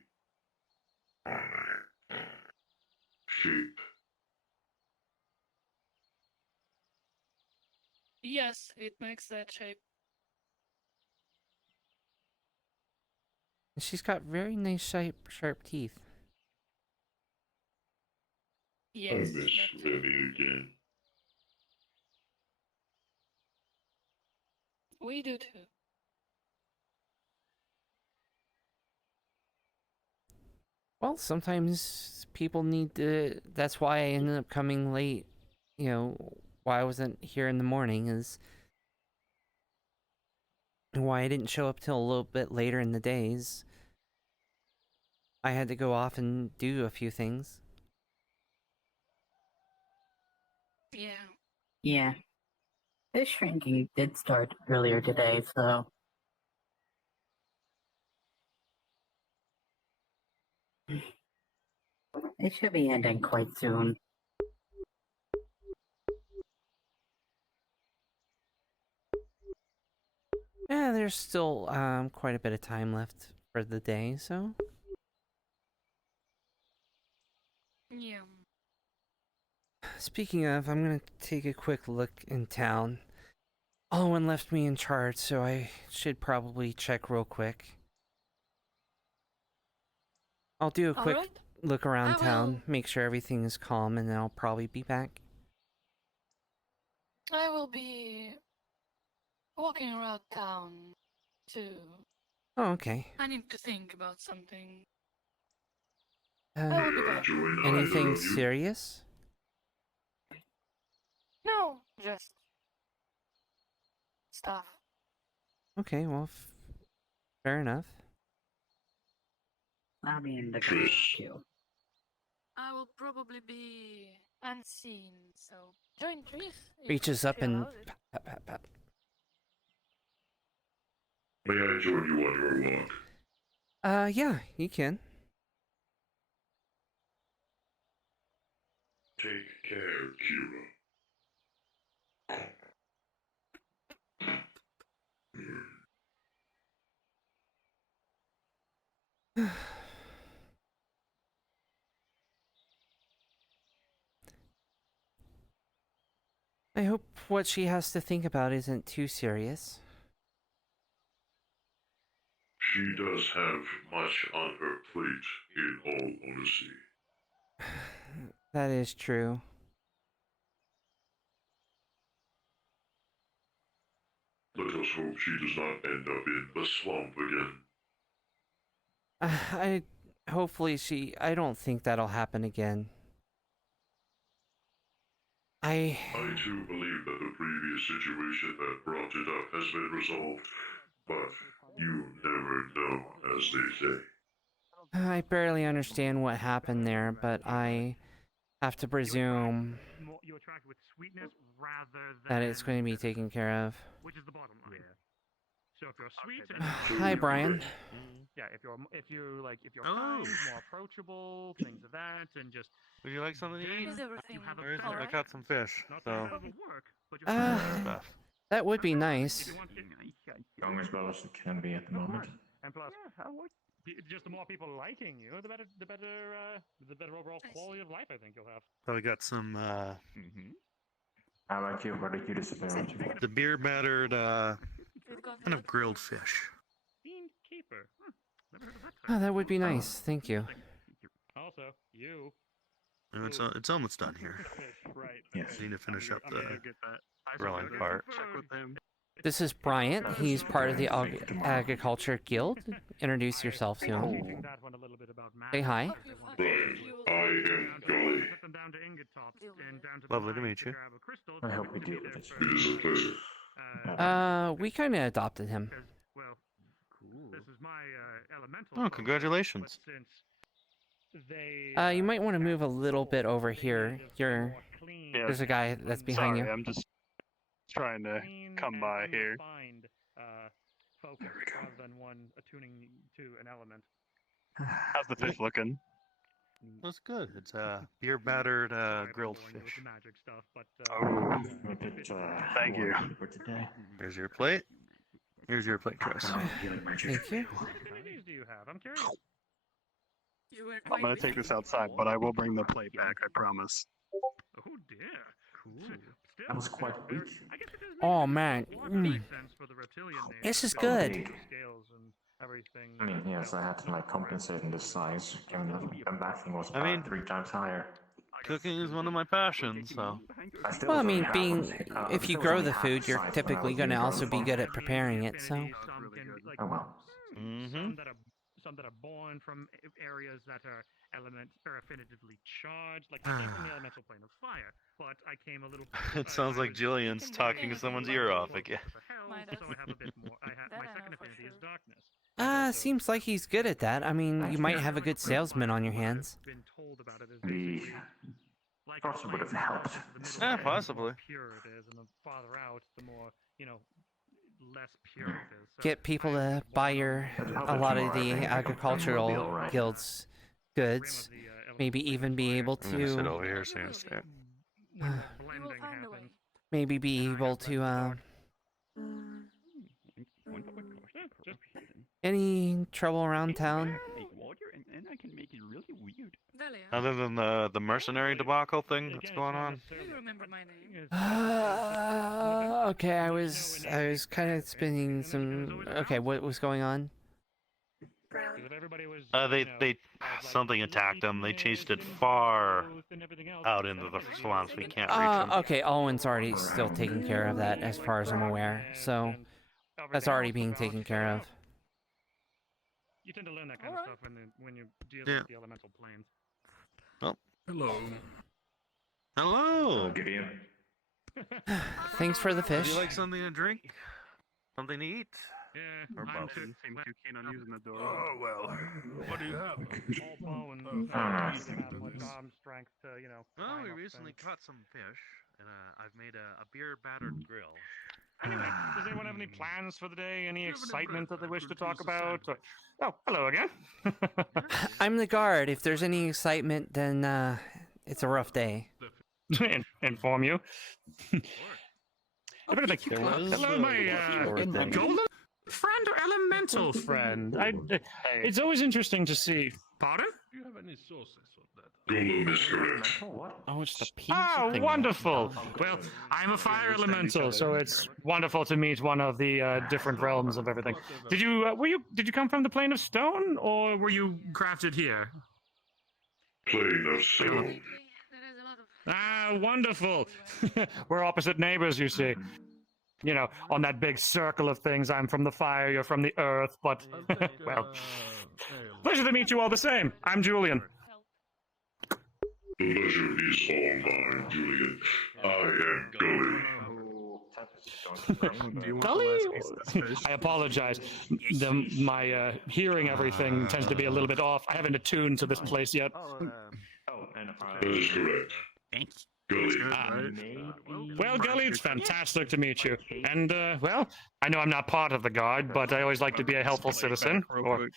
shape. Yes, it makes that shape. She's got very nice sharp teeth. Yes. I miss that- Granny again. We do too. Well, sometimes people need to... That's why I ended up coming late. You know, why I wasn't here in the morning is... Why I didn't show up till a little bit later in the days. I had to go off and do a few things. Yeah. Yeah. This shrinking did start earlier today, so. It should be ending quite soon. Yeah, there's still quite a bit of time left for the day, so Yeah. speaking of, I'm gonna take a quick look in town. Owen left me in charge, so I should probably check real quick. I'll do a quick Alright. look around I town, will- make sure everything is calm, and then I'll probably be back. I will be walking around town too. Oh, okay. I need to think about something. Uh, I will be back. Join anything either of you? serious? No, just stuff. Okay, well, fair enough. I'll be in the Trish. queue. I will probably be unseen, so join Tris. if Reaches she up and allows it. pat, pat, pat. May I join you on your walk? Yeah, you can. Take care, Kira. I hope what she has to think about isn't too serious. She does have much on her plate, in all honesty. That is true. Let us hope she does not end up in the swamp again. I don't think that'll happen again. I too believe that the previous situation that brought it up has been resolved, but you never know, as they say. I barely understand what happened there, but I have to presume You attract with sweetness rather than that it's going to be taken care of. which is the bottom line. So if you're sweet then. and Hi, Brian. yeah, if you're Oh. kind, more approachable, things of that, and just Would you like something to eat? Is everything you have a Where's alright? I got some fish, not so that it doesn't work, but you're stuff. That would be nice. if you want it, Going as well as it can be at the moment. and plus, just the more people liking you, the better overall I see. quality of life I think you'll have. Probably got some How about you? Where did you disappear into? the beer battered We've got kind of that. grilled fish. Bean keeper. Never heard of that Oh, type. that would be nice. Thank you. Also, you. And it's almost done here. Fish, right. Yes. okay. Need to finish up I'm gonna the go get that. I grilling saw that. part. Check with him. This is Bryant. He's part of the Agriculture Guild. Introduce yourself to him. Teaching that one a little bit about math. Say hi. Hope you find Brian, you will- I am Gully. Put them down to ingot tops and down to the Lovely to mines meet you. grab a crystal I for hope which we to be deal there with it. first. It is a pleasure. We kind of adopted him. Because, well, this is my elemental. Oh, world, congratulations. But since they, You might want to move a little bit over they here. need a You're more clean there's a guy that's behind you. I'm just trying to come by here. Focus rather than one attuning to an element. How's the fish looking? That's good. It's beer battered grilled Boring you with fish. the magic stuff, but Thank you. Here's your plate. Here's your plate, Chris. Thank you. How many days do you have? I'm curious. You were I'm gonna quite take this outside, but I will bring the plate back. I promise. Oh dear. Cool. That was quite weak. I guess it does make Oh sense. man, Well, it makes sense for the reptilian name. This is because good. of the Scales and everything. I mean, yes, I had to like compensate in this size, given that the backing was I mean- about 3 times higher. Cooking is one of my passions, so I still Well, I don't mean, have being one. if you Still grow only the half food, you're size when I typically was going to in also be Gully. good at preparing it. So, Some can, like, Oh well. some that are born from areas that are affinitively charged. Like I'm from the elemental plane of fire, but I came a little. it sounds like Jillian's talking someone's ear off again. Might So I have a bit more. That My I second know for affinity is sure. darkness. seems like he's good at that. I mean, you might have a good salesman on your hands. Been told about it as The basically like thought it would have helped. Possibly. The purer it is, and the farther out, the more, less pure it is. So Get people to buy a lot of the agricultural guilds goods. Maybe even be able I'm gonna sit to over here so you understand. blending happens. maybe be able to any trouble around town? Delia, Other than the mercenary debacle thing that's going on. do you remember my name? Okay, I was kind of spinning some. Okay, what was going on? If everybody was, They something attacked them. They chased it far out into the swamps. We can't reach them. Okay, Owen's already still taking care of that, as far as I'm aware. So that's already being taken care of. You tend to learn that kind of stuff when you deal Yeah. with the elemental planes. Hello. Hello. Thanks for the Would fish. you like something to drink? Something to eat? Yeah, Or mine both. didn't seem too keen on using the door. Oh, well. What do you have? All bow and Oh, have thank much goodness. arm strength to, Well, climb we up recently things. caught some fish, and I've made a beer-battered grill. Anyway, does anyone have any plans for the day? Any excitement that they wish to talk about? Oh, hello again. I'm the guard. If there's any excitement, then it's a rough day. Inform you. Hello, my golden friend or elemental friend. It's always interesting to see. Pardon? Do you have any sources of that? Golem is correct. Oh, it's the pizza Ah, thing. wonderful. Well, I'm a fire elemental, so it's wonderful to meet one of the different realms of everything. Did you come from the plane of stone, or were you crafted here? Plane of stone. There is a lot of Ah, wonderful. We're opposite neighbors, you see. On that big circle of things, I'm from the fire, you're from the earth, but, well, pleasure to meet you all the same. I'm Julian. help. The pleasure is all mine, Julian. I am Gully. Gully? I apologize. My hearing everything tends to be a little bit off. I haven't attuned to this place yet. That is correct. Gully. Well, Gully, it's fantastic to meet you. And, well, I know I'm not part of the guard, but I always like to be a helpful citizen, or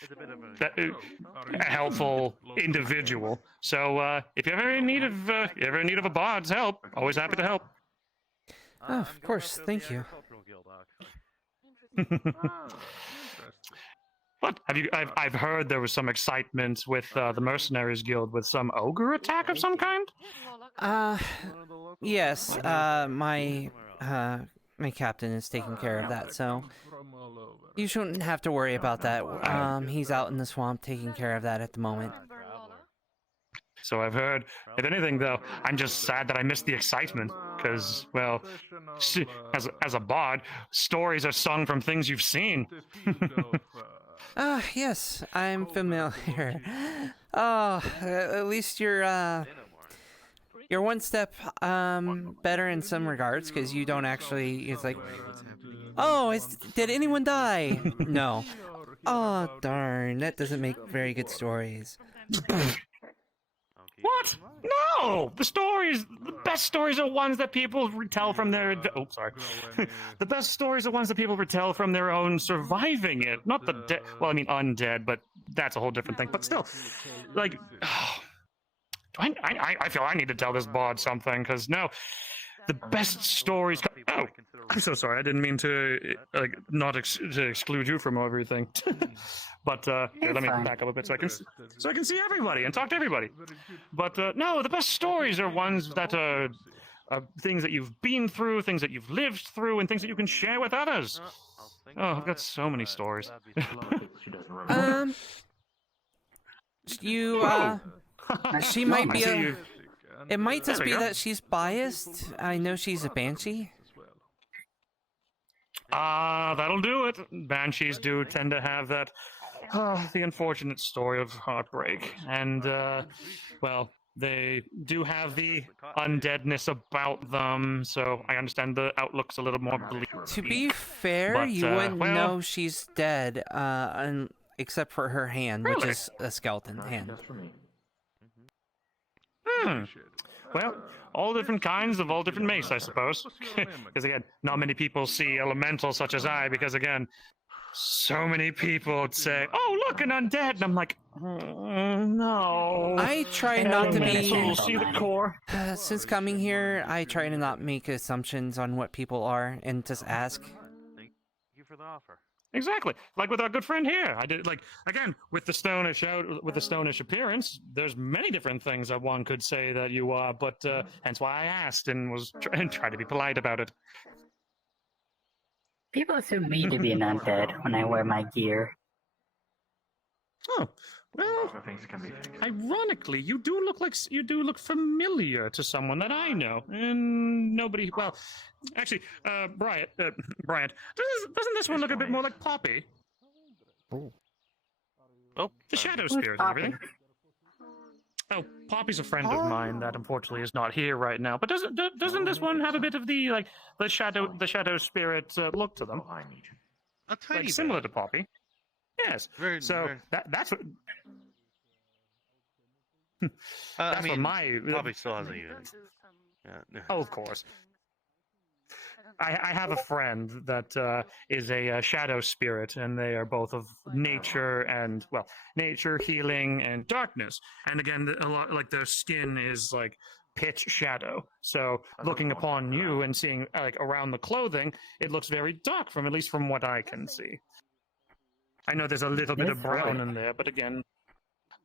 a helpful individual. So, if you're ever in need of a bard's help, always happy to help. Oh, of course, thank you. What have you? I've heard there was some excitement with the Mercenaries Guild with some ogre attack of some kind. Yes. My captain is taking care of that, so From all over. you shouldn't have to worry about that. He's out in the swamp taking care of that at the moment. Remember Lola? So I've heard. If anything, though, I'm just sad that I missed the excitement. Because, well, as a bard, stories are sung from things you've seen. Yes, I'm familiar. Oh, at least you're one step better in some regards, because you don't actually. It's like, oh, did anyone die? No. Oh darn, that doesn't make very good stories. What? No! The best stories are ones that people retell from their. Oh, sorry. The best stories are ones that people retell from their own surviving it. Not the dead. Well, I mean, undead, but that's a whole different thing. But still, like. I feel I need to tell this bard something, because no. The best stories. Oh, I'm so sorry. I didn't mean to to exclude you from everything. But here, let me back up a bit so I can see everybody and talk to everybody. But no, the best stories are ones that are things that you've been through, things that you've lived through, and things that you can share with others. Oh, I've got so many stories. She might be I see a. you. It might just There be we go. that she's biased. I know she's a banshee. That'll do it. Banshees do tend to have that, the unfortunate story of heartbreak. And, well, they do have the undeadness about them, so I understand the outlook's a little more bleak. To be fair, But, you wouldn't well- know she's dead, except for her hand, which Really? is a skeleton hand. Well, all different kinds of all different mace, I suppose. Because again, not many people see elementals such as I, because again, so many people would say, "Oh, look, an undead," and I'm like, no. I try not to be. Elementals, see the core. Since coming here, I try to not make assumptions on what people are and just ask. Thank you for the offer. Exactly, like with our good friend here. I did like again with the stonish appearance. There's many different things that one could say that you are, but hence why I asked and was try to be polite about it. People assume me to be an undead when I wear my gear. Oh, well, ironically, you do look familiar to someone that I know, and nobody. Well, actually, Bryant, doesn't this one look a bit more like Poppy? Oh, The shadow spirit and everything. Oh, Poppy's a friend of mine that unfortunately is not here right now. But doesn't this one have a bit of the shadow spirit look to them? A tiny bit. Similar to Poppy. Yes. Very. That's what. I mean, my Poppy still has a unit. Yeah. Oh, of course. I have a friend that is a shadow spirit, and they are both of nature and nature, healing, and darkness. And again, a lot like their skin is like pitch shadow. So looking upon you and seeing like around the clothing, it looks very dark at least from what I can see. I know there's a little bit of brown in there, but again.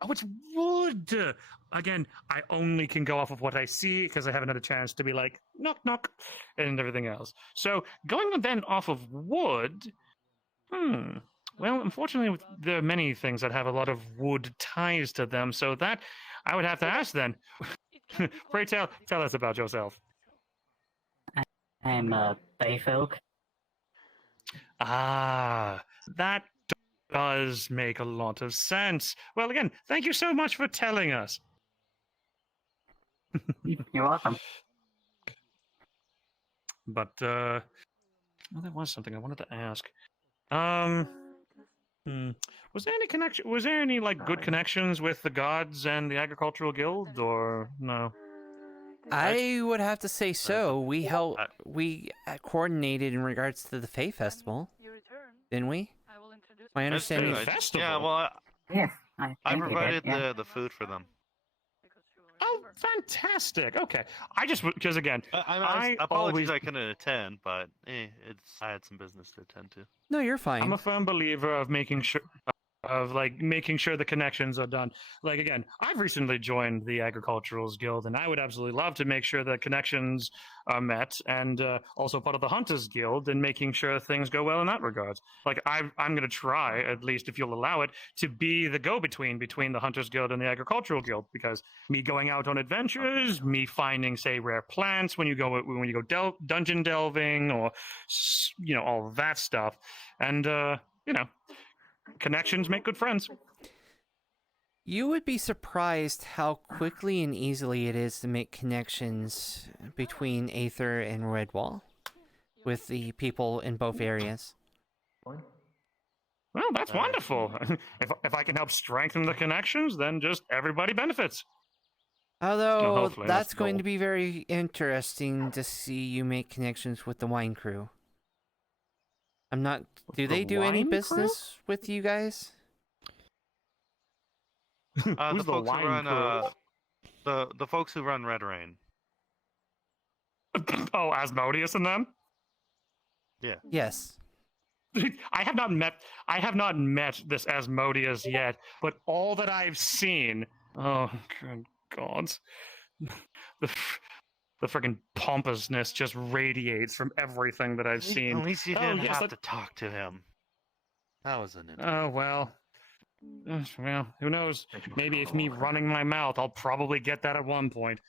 Oh, it's wood! Again, I only can go off of what I see because I haven't had a chance to be like, knock, knock, and everything else. So, going then off of wood, well, unfortunately, there are many things that have a lot of wood ties to them, so that I would have to ask then. Pray tell us about yourself. I'm a Bayfolk. Ah, that does make a lot of sense. Well, again, thank you so much for telling us. You're welcome. But, well, there was something I wanted to ask. Was there any connection? Was there any like good connections with the gods and the agricultural guild, or no? I would have to say so. We coordinated in regards to the Fae Festival, didn't we? My understanding is festival. Yeah, well, Yeah, I provided the food for them. Oh, fantastic! Okay, I just because again, I apologize I couldn't attend, but I had some business to attend to. No, you're fine. I'm a firm believer of making sure the connections are done. Like again, I've recently joined the Agriculturals Guild, and I would absolutely love to make sure that connections are met, and also part of the Hunters Guild, and making sure things go well in that regard. Like I'm going to try, at least if you'll allow it, to be the go-between between the Hunters Guild and the Agricultural Guild, because me going out on adventures, me finding say rare plants when you go dungeon delving, or all of that stuff, and connections make good friends. You would be surprised how quickly and easily it is to make connections between Aether and Redwall with the people in both areas. Well, that's wonderful. If I can help strengthen the connections, then just everybody benefits. Although Hopefully, that's the going goal. to be very interesting to see you make connections with the wine crew. I'm not. Do they do any wine business with you guys? The Who's the folks who wine run the folks who run Red Rain. Oh, Asmodeus and them? Yeah. Yes. I have not met this Asmodeus yet, but all that I've seen, oh good God, the freaking pompousness just radiates from everything that I've seen. At least you Oh, didn't yes, have to talk to him. That was an Oh well. Well, who knows? Maybe if me running my mouth, I'll probably get that at one point.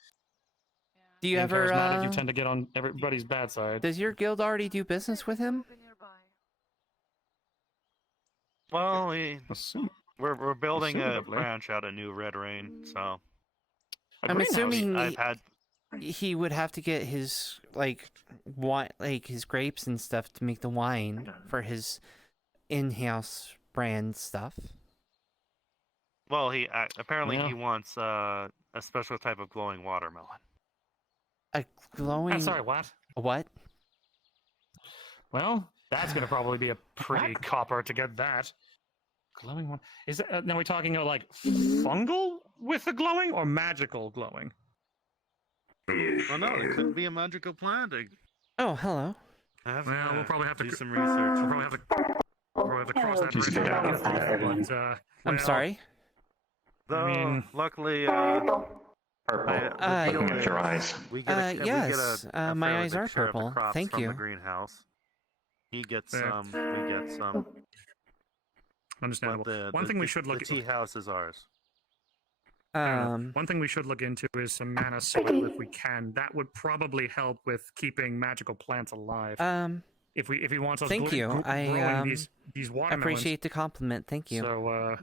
Do you Being ever? charismatic, you tend to get on everybody's bad side. Does your guild already do business with him? Well, we're building a Assumably. branch out of New Red Rain, so A I'm greenhouse. assuming I've had he would have to get his his grapes and stuff to make the wine for his in-house brand stuff. Well, he apparently Yeah. he wants a special type of glowing watermelon. A glowing. I'm sorry, what? What? Well, that's gonna probably be a pretty copper to get that. Glowing one. Is it, now we're talking about like fungal with the glowing or magical glowing? Well, no, it could be a magical plant. Oh, hello. Well, We'll probably have to do some We'll research. probably have to, cross that bridge when we get there. But, I'm well, sorry. Though, I mean- luckily, Looking at your eyes. we get a, yes, we get a my fairly eyes big are share of the purple. crops Thank from you. The greenhouse. He gets Yeah. some. We get some. Understandable. But One thing we should look the tea house is ours. One thing we should look into is some mana soil if we can. That would probably help with keeping magical plants alive. If we want us Thank you. growing these watermelons. Appreciate the compliment. Thank you. So I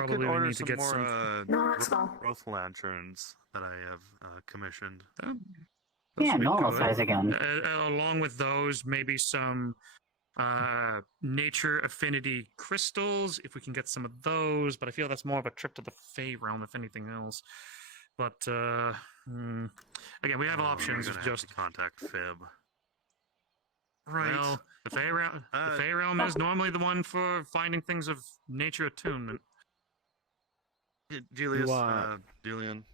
could probably we order need to some get more some. growth lanterns that I have commissioned. Yeah, normal size again. Along with those, maybe some nature affinity crystals, if we can get some of those. But I feel that's more of a trip to the Fey realm, if anything else. But again, we have options. We're It's gonna have just to contact Fib. well, the Fey realm is normally the one for finding things of nature attunement. Julius, Julian.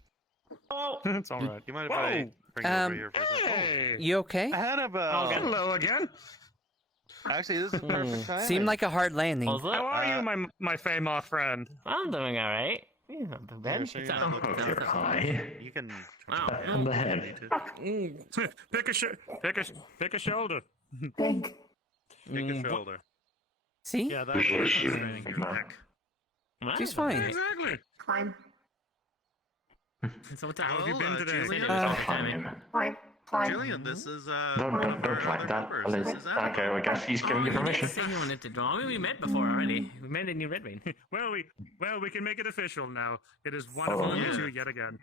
Oh, it's all right. You mind if I bring you over here for a second? Hey, You okay? Annabelle. hello again. Actually, this is perfect timing. Seemed like a hard landing. How are you, my Fey moth friend? I'm doing all right. Yeah, not too bad. You're not looking Hi. You can. Wow. On the head. pick a shoulder. Pick a shoulder. See? Yeah, that's training your neck. She's fine. Exactly. Fine. So what How have you been today? Julian, this is Don't like that. Okay, I guess he's giving you permission. Say you wanted to draw. I mean, we met before already. We met in New Redwing. Well, we can make it official now. It is wonderful to meet you yet again.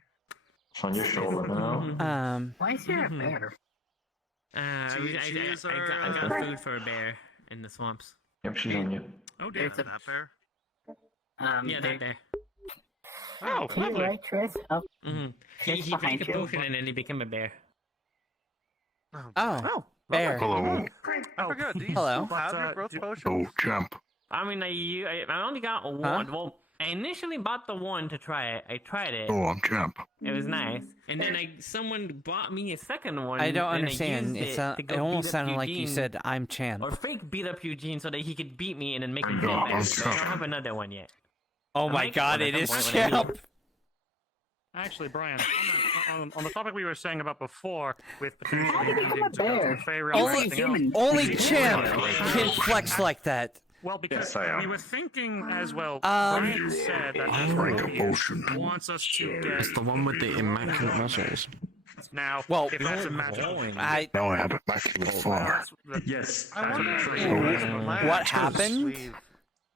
It's on your shoulder now. Why is there a bear? I got food for a bear in the swamps. Yep, she's on you. Oh dear. There's a that bear. Yeah, that bear. Oh, you lovely. right, Tris? Oh, He Just drank behind a you. potion and then he became a bear. Oh, bear. Hello. I forgot. Do you Hello. still have your growth potion? Oh, Champ. I mean, I only got one. Well, I initially bought the one to try it. I tried it. Oh, I'm Champ. It was nice. And then someone bought me a second one. I don't and understand. used It it to go almost beat up sounded like you Eugene, said, "I'm champ." or fake beat up Eugene so that he could beat me and then make him feel No, better. I'm So I don't Champ. have another one yet. Oh I my might God! get one It at is some point when I champ. Actually, Brian, on the topic we were saying about before, with potentially How did he become needing a to go to bear? the Fey realm or Only anything else. human. Only champ can flex like that. Well, because Yes, I am. we were thinking as well. Um, Brian said that I drank a Asmodeus potion. wants us to get The one with the immaculate muscles. now. Well, if that's a magical, I Now I have it back to the far. Yes. I wonder What happened?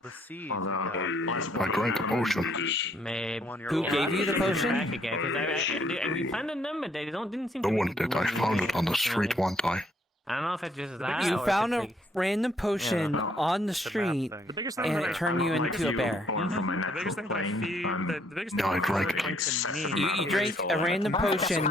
The seeds. I drank a potion. Maybe. Who gave you the potion? Back again, 'cause we found a number. They didn't seem No to one be did. I found it on the street one time. I don't know if it's just that. You or found if a it's random potion on the street, the biggest thing and that it turned you the into a biggest- bear. The biggest thing that I feel, the biggest No, thing I that drank occurring it. to me You drank a random potion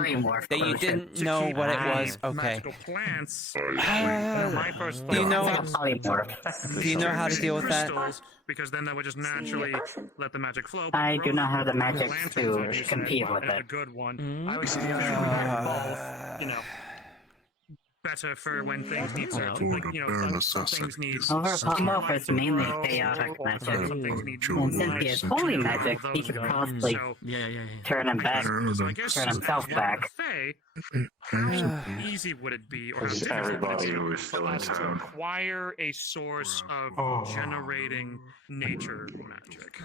that you didn't to know keep what it my was. Okay. magical plants. Uh, My first do you thought know? It's like a polymorph. Do you know how to deal with that? crystals, because then that would just naturally let the magic flow. I do not have the magic Lanterns, to as you said, compete with and a it. good one. I would say both, better for when things need certain, like, some things need. Over polymorph is mainly growth, chaotic or magic. some things need And since he is holy magic, he could possibly So, turn him back, so I guess turn himself yeah, back. Faye, how easy would it be, or how difficult Everybody would it was be still for in us to town. acquire a source of Oh. generating nature magic?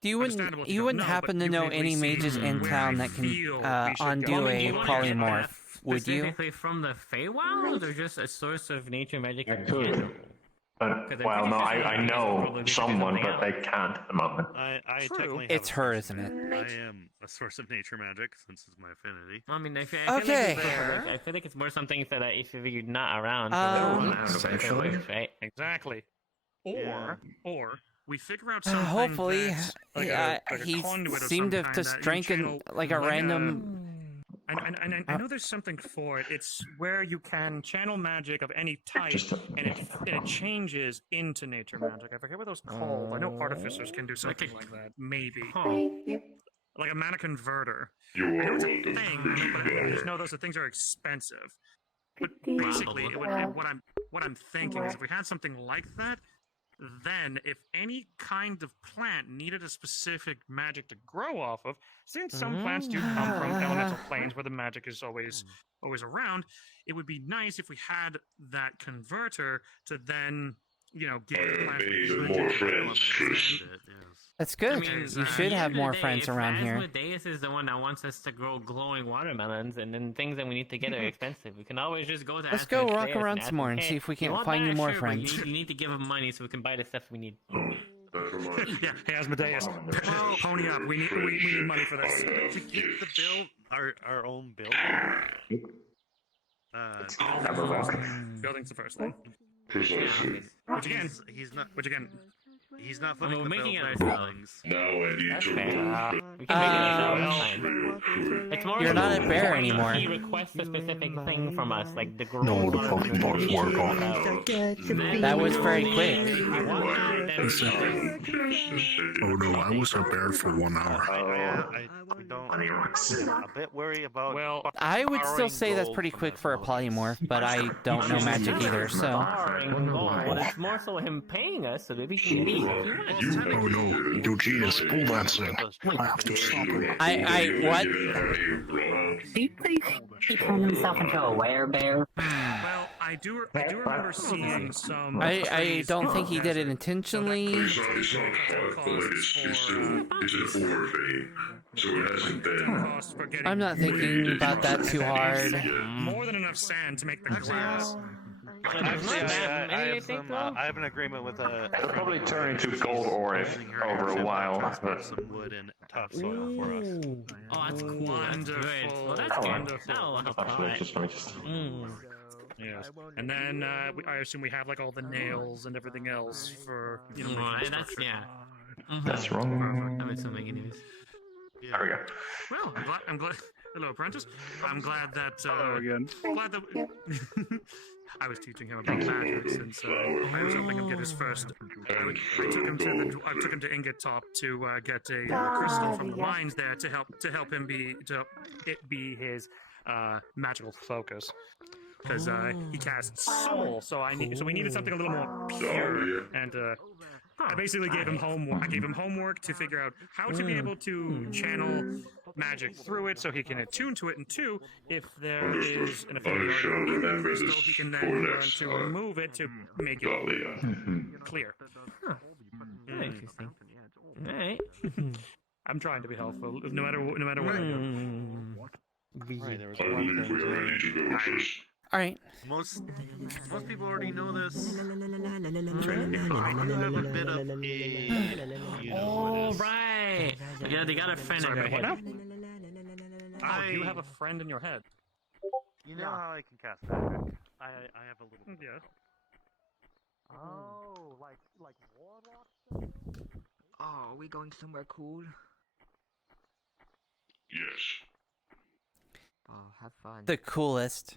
Do you Understandable if wouldn't you wouldn't don't know, happen but to you know can at any least see mages in where town I that feel can we should undo go. a You wanna get that polymorph? Would you? Specifically from the Feywild, or just a source of nature magic? I in could. general? But, 'Cause I'm well, pretty no, sure I something know probably be someone, something but they can't at the moment. I True. technically have It's a her, source isn't of- it? I am a source of nature magic since it's my affinity. I mean, I feel Okay. like it's, I feel like it's more something that if you're not around, Um, essentially, right? Exactly. Or we figure out something Hopefully, that's like a he conduit of seemed some to kind just that you drank channel, like a random. I know there's something for it. It's where you can channel magic of any type, and it changes into nature magic. I forget what those called. I know artificers can do something like that. Maybe. Like a mana converter. You I know are it's a welcome, thing, Christian but I just Bauer. know those things are expensive. But basically, what I'm thinking is if we had something like that, then if any kind of plant needed a specific magic to grow off of, since some plants do come from elemental planes where the magic is always around, it would be nice if we had that converter to then, give the plant More friends, Chris. That's good. You should have more friends around here. Asmodeus is the one that wants us to grow glowing watermelons, and then things that we need to get are expensive. We can always just go to Let's go Asmodeus rock and around ask some him, more and "Hey, see if we can't want find that? you more Sure, but friends." You need to give him money so we can buy the stuff we need. Yeah, hey Asmodeus, pony up. We need money for this. To get the build, our own build. Building's the first thing. Precisely. Which again, he's not I footing mean, we're the making it build. ourselves. Now I need to We can make it ourselves. Fine. It's more You're not a bear when anymore. He requests a specific thing from us, like the growth. No, the fucking box work on. That was very quick. Oh no, I was a bear for 1 hour. I'm a bit worried about. well, I would still borrowing say that's gold pretty from quick the for a polymorph, but I don't know magic either, so. Borrowing gold, but it's more so him paying us so that we can get it. Oh no, Eugene is pole dancing. I have to stop him. What? Do you think he turned himself into a werebear? well, I do remember seeing some. I don't think he did it intentionally. It's not hot, but it's an ore vein, so it hasn't been. I'm not thinking about that too hard. More than enough sand to make the glass. Actually, I have an agreement with It'll probably turn into gold ore over a while. But... some wood and topsoil for us. Oh, that's cool. Wonderful. That's good. Well, that's good. That'll help Actually, out. just let me just. Yes. And then I assume we have like all the nails and everything else for making the That's structure. That's wrong. That makes some making news. There we go. Well, I'm glad. Hello, apprentice. I'm glad that. again. Glad that. I was teaching him about magic since I was helping him get his first. I took him to Ingot Top to get a crystal from the mines there to help him be his magical focus. Because he casts soul, so we needed something a little more pure, and I basically gave him homework. I gave him homework to figure out how to be able to channel magic through it, so he can attune to it. And two, if there is an affinity in the crystal, he can then learn to remove it to make it clear. Interesting. All right. I'm trying to be helpful, no matter what I do. Right, there was I one believe we are ready to go first. All right. Most people already know this. I do have a bit of a. Oh, right. Yeah, they got a friend in their What head. now? You have a friend in your head. You know how I can cast magic. I have a little. Yeah. Oh, like warlock? Oh, are we going somewhere cool? Yes. Oh, have fun. The coolest.